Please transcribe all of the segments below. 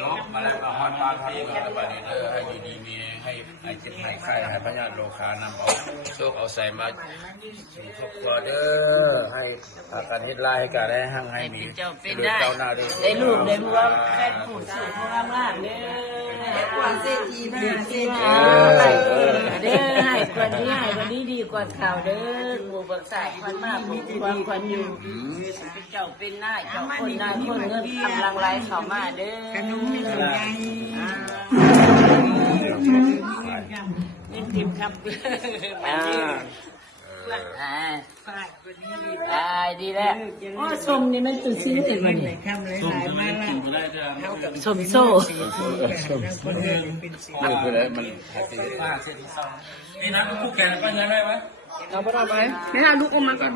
เนาะมาแล้วมาฮอนปลาทำมาแบบนี้ให้ดีๆมีให้เจ็บให้ไข้ให้พญาโลคานำเอาโชคเอาใส่มาสู่ครอบครัวเด้อให้การเฮ็ดลายให้การได้หั่งให้มีเจ้าหน้าได้ลูกได้รู้ว่าแค่ผู้สูงความงามเด้อให้กว่าเศรษฐีมากเศรษฐีเด้อให้กว่านี้ให้วันนี้ดีกว่าข่าวเด้อผู้ปรึกษาคนมากผู้ความคนอยู่เจ้าเป็นนายเจ้าคนนายคนเงินกำลังไหลเข้ามาเด้อขนมไม่สนใจเป็นทีมครับดีแล้วอ๋อส้มนี่มันตื่นซื้อแต่วันนี้ส้มโซ่นี่คืออะไรมันหาซื้อนี่นะคู่แข่งไปยังไงวะเราไปทำอะไรนี่นะลูกอมมาก่อน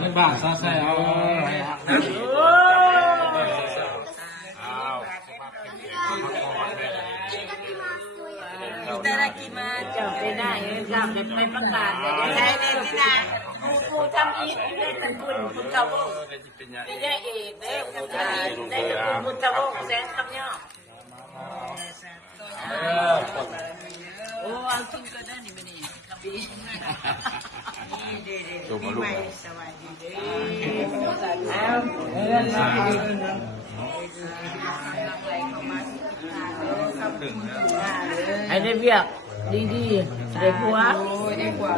ไม่บ้าซะใช่เอาแต่ละกินมาเจ้าไปได้เจ้าจะไปประกาศใช่เลยนี่นะกูทำอีกได้แต่คุณเจ้าโบ้ไม่ได้เอกได้คุณทำอีกได้แต่คุณเจ้าโบ้แสนคำย่อโอ้เอากินก็ได้นี่ไม่นี่ครับพี่ตัวมาลูกสวัสดีเด้อไอ้ได้เบี้ยดีๆได้ผัวได้ผัว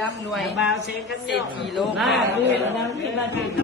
ร่ำรวยบาวเซ็กเศรษฐีโลก